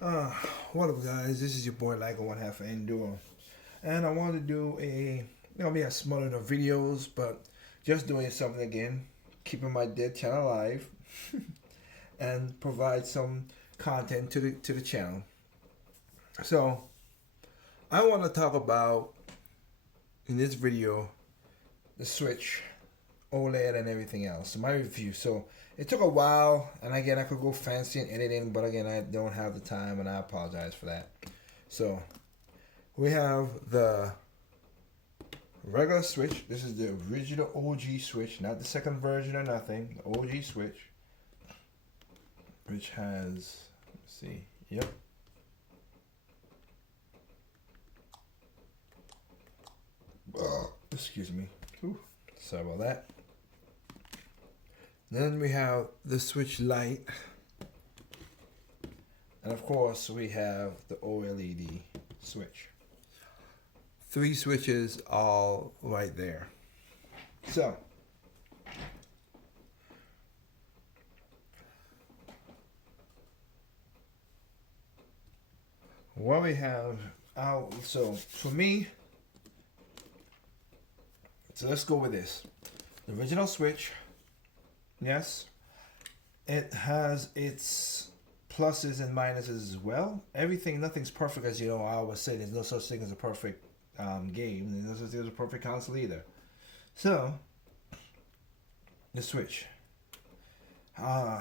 Uh, what up, guys? This is your boy Ligo One Half Enduro, and I want to do maybe a smaller of videos, but just doing something again, keeping my dead channel alive, and provide some content to the channel. So I want to talk about in this video the Switch, OLED, and everything else. My review. So it took a while, and again I could go fancy in editing, but again I don't have the time, and I apologize for that. So we have the regular Switch. This is the original OG Switch, not the second version or nothing. The OG Switch, which has, let's see, yep. Excuse me. Ooh, sorry about that. Then we have the Switch Lite, and of course we have the OLED switch. Three switches all right there. So what we have out, so for me, so let's go with this. The original Switch, yes, it has its pluses and minuses as well. Everything, nothing's perfect, as you know. I always say there's no such thing as a perfect game. There's no such thing as a perfect console either. So the Switch, uh,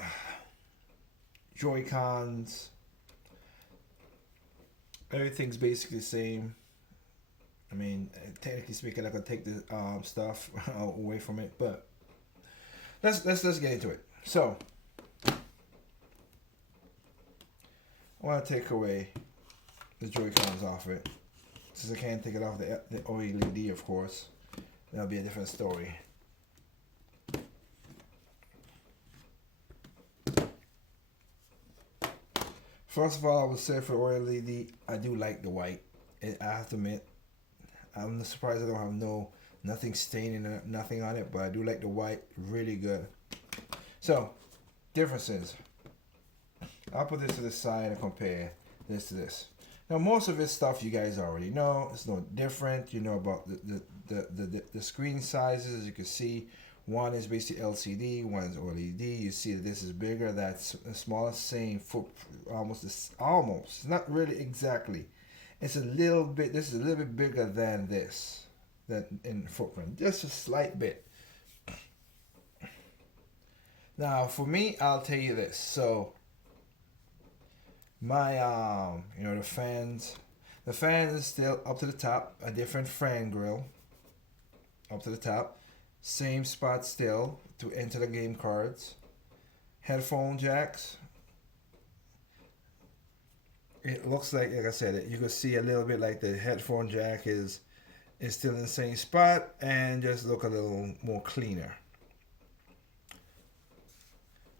Joy Cons, everything's basically the same. I mean, technically speaking, I could take the stuff away from it, but let's get into it. So I want to take away the Joy-Cons off it. Since I can't take it off the OLED, of course, that'll be a different story. First of all, I would say for OLED, I do like the white. I have to admit, I'm surprised I don't have nothing staining or nothing on it, but I do like the white, really good. So, differences. I'll put this to the side and compare this to this. Now, most of this stuff you guys already know. It's no different. You know about the screen sizes. As you can see, one is basically LCD, one is OLED. You see that this is bigger, that's smaller, same foot, almost. It's not really exactly. It's a little bit. This is a little bit bigger than this, that in footprint, just a slight bit. Now, for me, I'll tell you this. So my the fan is still up to the top, a different fan grill up to the top, same spot still to enter the game cards, headphone jacks. It looks like I said, you can see a little bit like the headphone jack is still in the same spot and just look a little more cleaner.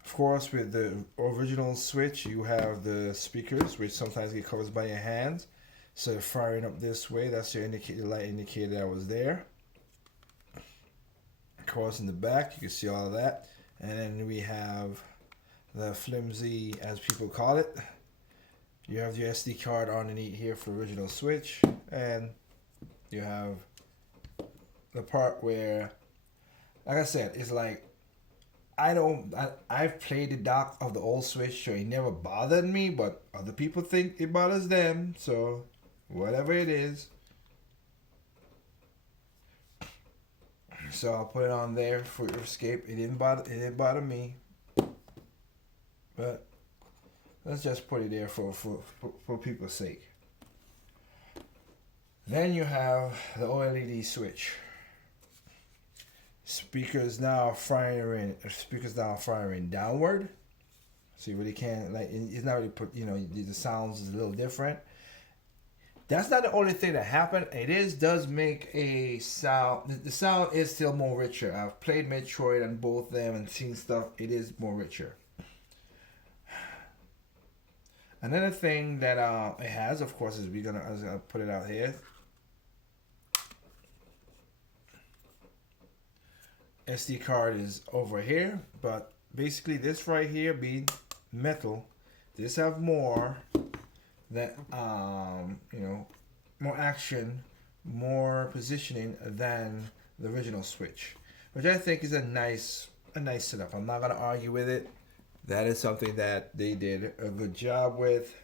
Of course, with the original Switch, you have the speakers, which sometimes get covered by your hands. So you're firing up this way. That's your light indicator that was there. Of course, in the back, you can see all of that. And then we have the flimsy, as people call it. You have your SD card underneath here for original Switch. And you have the part where, like I said, it's like, I've played the dock of the old Switch, so it never bothered me, but other people think it bothers them, so whatever it is. So I'll put it on there for your escape. It didn't bother me. But let's just put it there for people's sake. Then you have the OLED switch. Speakers now firing downward, so you really can't, like, it's not really put, the sounds is a little different. That's not the only thing that happened. Does make a sound. The sound is still more richer. I've played Metroid on both them and seen stuff. It is more richer. Another thing that it has, of course, is I'm gonna put it out here. SD card is over here, but basically this right here being metal, this have more that you know, more action, more positioning than the original Switch, which I think is a nice setup. I'm not gonna argue with it. That is something that they did a good job with.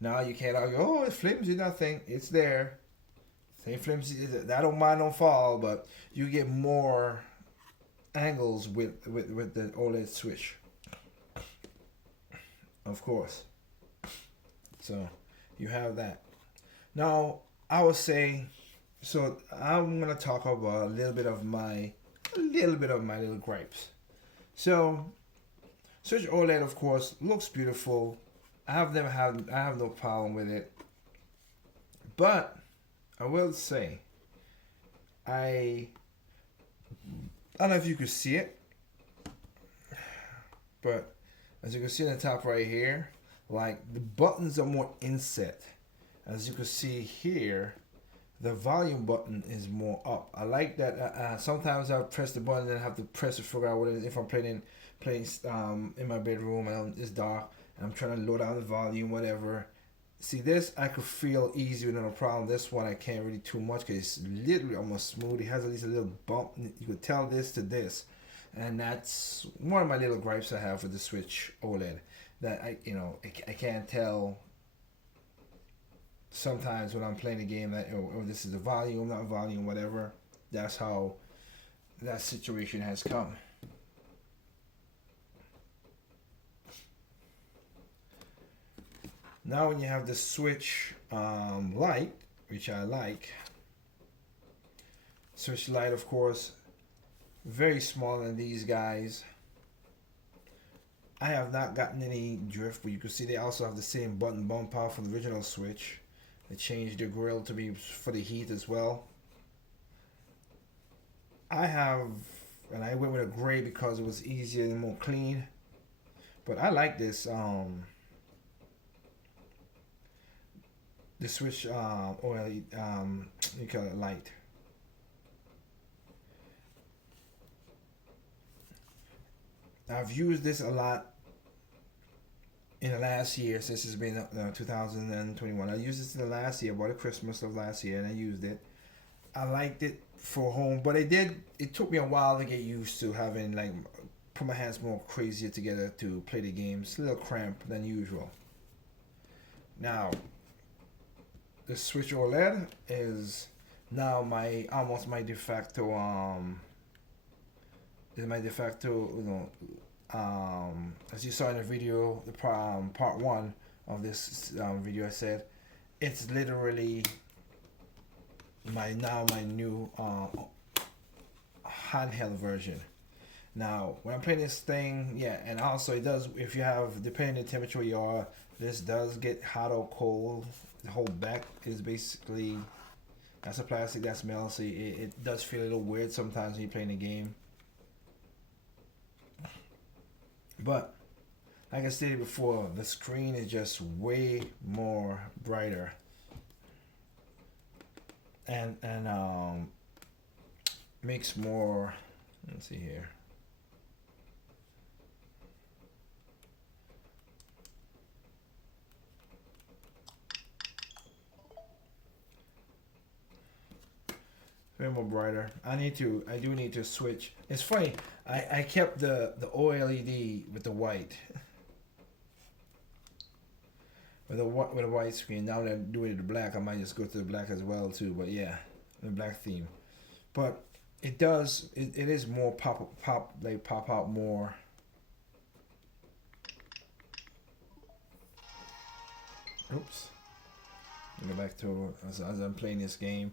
Now you can't argue. Oh, it's flimsy, nothing. It's there. Same flimsy. I don't mind on fall, but you get more angles with the OLED Switch, of course. So you have that. Now I would say, so I'm gonna talk about a little little gripes. So Switch OLED, of course, looks beautiful. I have no problem with it, but I will say I I don't know if you could see it, but as you can see in the top right here, like the buttons are more inset. As you can see here, the volume button is more up. I like that. Sometimes I press the button and I have to press to figure out what it is. If I'm playing in my bedroom and it's dark and I'm trying to load down the volume, whatever. See this, I could feel easy with no problem. This one I can't really too much because it's literally almost smooth. It has at least a little bump. You could tell this to this, and that's one of my little gripes I have with the Switch OLED. That I can't tell sometimes when I'm playing a game that this is the volume, not volume, whatever. That's how that situation has come. Now when you have the Switch Lite, which I like, Switch Lite, of course, very small than these guys. I have not gotten any drift, but you can see they also have the same button bump out from the original Switch. They changed the grill to be for the heat as well. I have, and I went with a gray because it was easier and more clean. But I like this the Switch OLED you call it light. I've used this a lot in the last year since it's been 2021. I used this in the last year, about the Christmas of last year, and I used it. I liked it for home, but it took me a while to get used to having like put my hands more crazier together to play the games. A little cramped than usual. Now, the Switch OLED is now my almost my de facto is my de facto as you saw in the video, the part one of this video, I said it's literally my new handheld version. Now when I'm playing this thing, yeah, and also it does, if you have, depending on the temperature you are, this does get hot or cold. The whole back is basically, that's a plastic that's melted, so it does feel a little weird sometimes when you're playing the game. But like I stated before, the screen is just way more brighter, and makes more. Let's see here. Way more brighter. I do need to switch. It's funny. I kept the OLED with the white. With a white screen. Now that I'm doing it in black, I might just go to the black as well too. But yeah, the black theme. But it does. It is more pop out more. Oops. Go back to as I'm playing this game.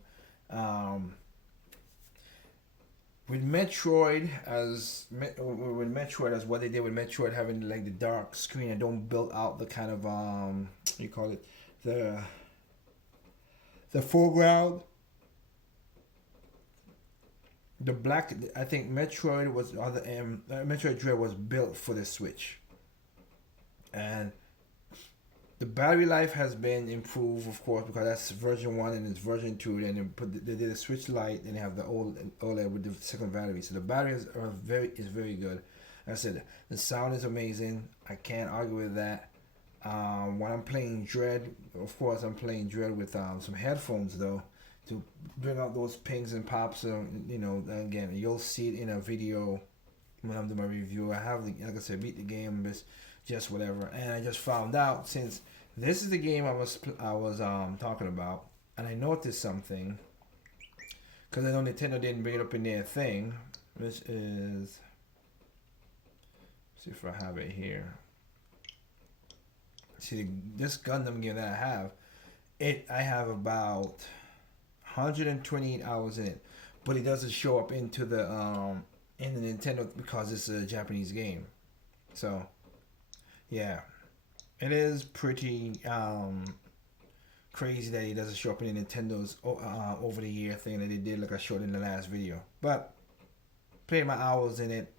With Metroid as what they did with Metroid, having like the dark screen and don't build out the kind of you call it the foreground, the black. I think Metroid was Metroid Dread was built for the Switch, and the battery life has been improved, of course, because that's version 1 and it's version 2. Then they did a Switch Lite, and they have the old OLED with the second battery. So the battery is very good. Like I said, the sound is amazing. I can't argue with that. When I'm playing Dread, of course, I'm playing Dread with some headphones though, to bring out those pings and pops. Again, you'll see it in a video when I'm doing my review. I have, like I said, beat the game, but just whatever. And I just found out, since this is the game I was talking about, and I noticed something because I know Nintendo didn't bring it up in their thing, which is, see if I have it here. See, this Gundam game that I have about 128 hours in it, but it doesn't show up into the in the Nintendo because it's a Japanese game. So yeah, it is pretty crazy that it doesn't show up in the Nintendo's over the year thing that they did, like I showed in the last video. But playing my hours in it,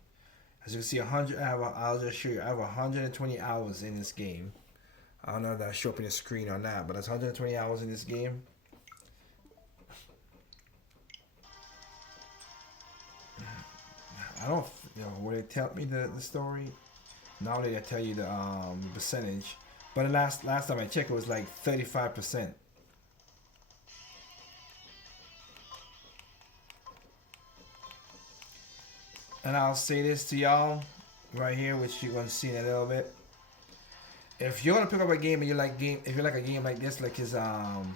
as you can see, 100. I'll just show you. I have 120 hours in this game. I don't know if that's show up in the screen or not, but that's 120 hours in this game. I don't, will they tell me the story? Now they tell you the percentage. But the last time I checked, it was like 35%. And I'll say this to y'all right here, which you're gonna see in a little bit. If you're gonna pick up a game and if you like a game like this, like his I'll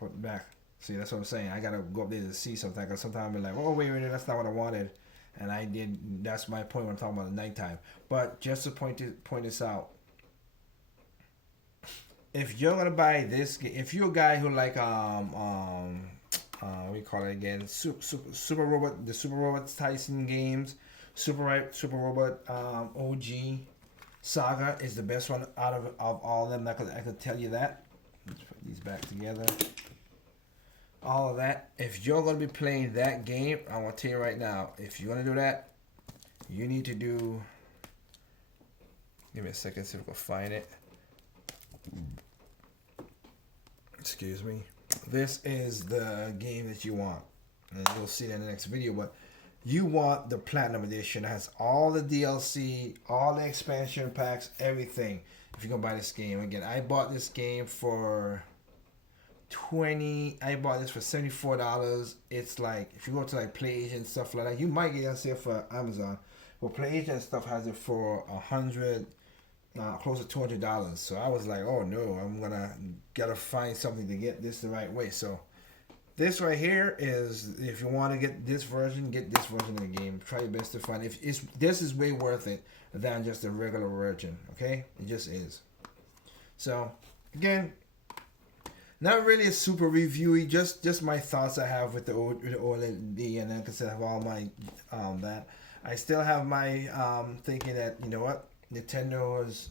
put it back. See, that's what I'm saying. I gotta go up there to see something, because sometimes I'm like, oh wait, that's not what I wanted, and I did. That's my point when I'm talking about the nighttime. But just to point this out, if you're gonna buy this game, if you're a guy who like what do you call it again? Super Robot, the Super Robot Tyson games, Super Robot OG Saga is the best one out of all of them. I could tell you that. Let's put these back together. All of that. If you're gonna be playing that game, I want to tell you right now, if you're gonna do that, you need to do. Give me a second, see if we can find it. Excuse me. This is the game that you want, and you'll see it in the next video. But you want the Platinum Edition. It has all the DLC, all the expansion packs, everything. If you're gonna buy this game, again, I bought this game for I bought this for $74. It's like, if you go to like PlayAsia and stuff like that, you might get it on sale for Amazon. Well, PlayAsia and stuff has it for $100, close to $200. So I was like, oh no, I'm gotta find something to get this the right way. So this right here is, if you want to get this version of the game. Try your best to find it. This is way worth it than just a regular version. Okay, it just is. So again, not really a super reviewy, just my thoughts I have with the OLED, and like I said, I have all my that. I still have my thinking that, you know what, Nintendo is,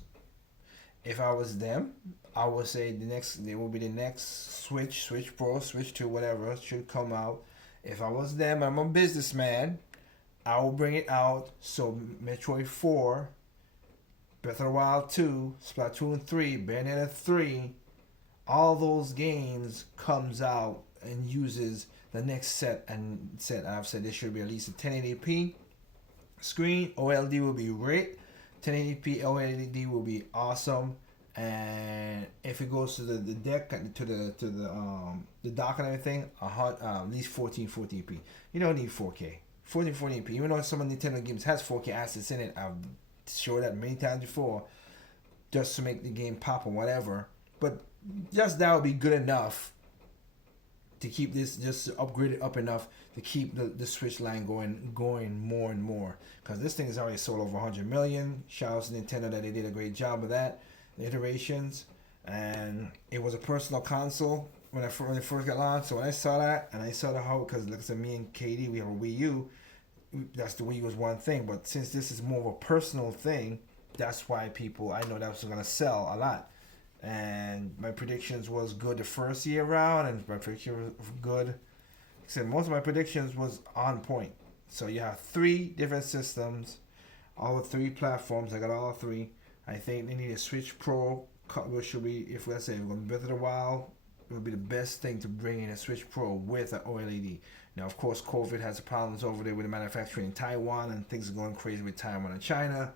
if I was them, I would say they will be the next Switch Pro, Switch 2, whatever should come out. If I was them, I'm a businessman, I will bring it out. So Metroid 4, Breath of the Wild 2, Splatoon 3, Bayonetta 3, all those games comes out and uses the next set. I've said this should be at least a 1080p screen. OLED will be great. 1080p OLED will be awesome. And if it goes to the deck, to the dock and everything, at least 1440p. You don't need 4K. 1440p. Even though some of Nintendo games has 4K assets in it, I've showed that many times before, just to make the game pop or whatever. But just that would be good enough to keep this, just to upgrade it up enough to keep the Switch line going more and more. Because this thing is already sold over 100 million. Shout out to Nintendo that they did a great job of that. The iterations. And it was a personal console when it first got launched. So when I saw that, and I saw the how, because like I said, me and Katie, we have a Wii U. That's the Wii U was one thing. But since this is more of a personal thing, that's why I know that was going to sell a lot. And my predictions was good the first year around, and my prediction was good. Like I said, most of my predictions was on point. So you have 3 different systems, all the 3 platforms. I got all 3. I think they need a Switch Pro, which should be, if let's say we're going to Breath of the Wild, it would be the best thing to bring in a Switch Pro with an OLED. Now, of course, COVID has problems over there with the manufacturing in Taiwan, and things are going crazy with Taiwan and China.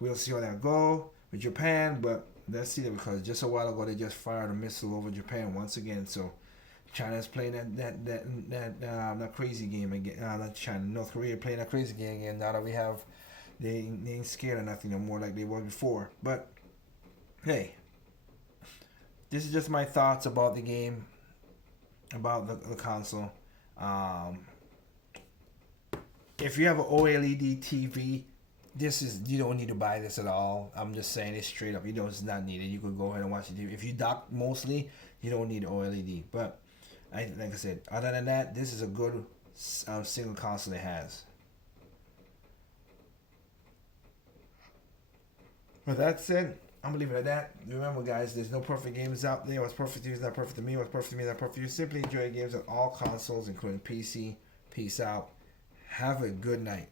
we'll see how that go with Japan. But let's see that, because just a while ago they just fired a missile over Japan once again. So China's playing that crazy game again. Not China, North Korea playing that crazy game again. Now that they ain't scared of nothing no more like they were before. But hey, this is just my thoughts about the game, about the console. If you have an OLED TV, you don't need to buy this at all. I'm just saying it straight up. It's not needed. You could go ahead and watch the TV. If you dock mostly, you don't need OLED. But like I said, other than that, this is a good single console it has. With that said, I'm gonna leave it at that. Remember, guys, there's no perfect games out there. What's perfect to you is not perfect to me. What's perfect to me is not perfect to you. Simply enjoy games on all consoles, including PC. Peace out. Have a good night.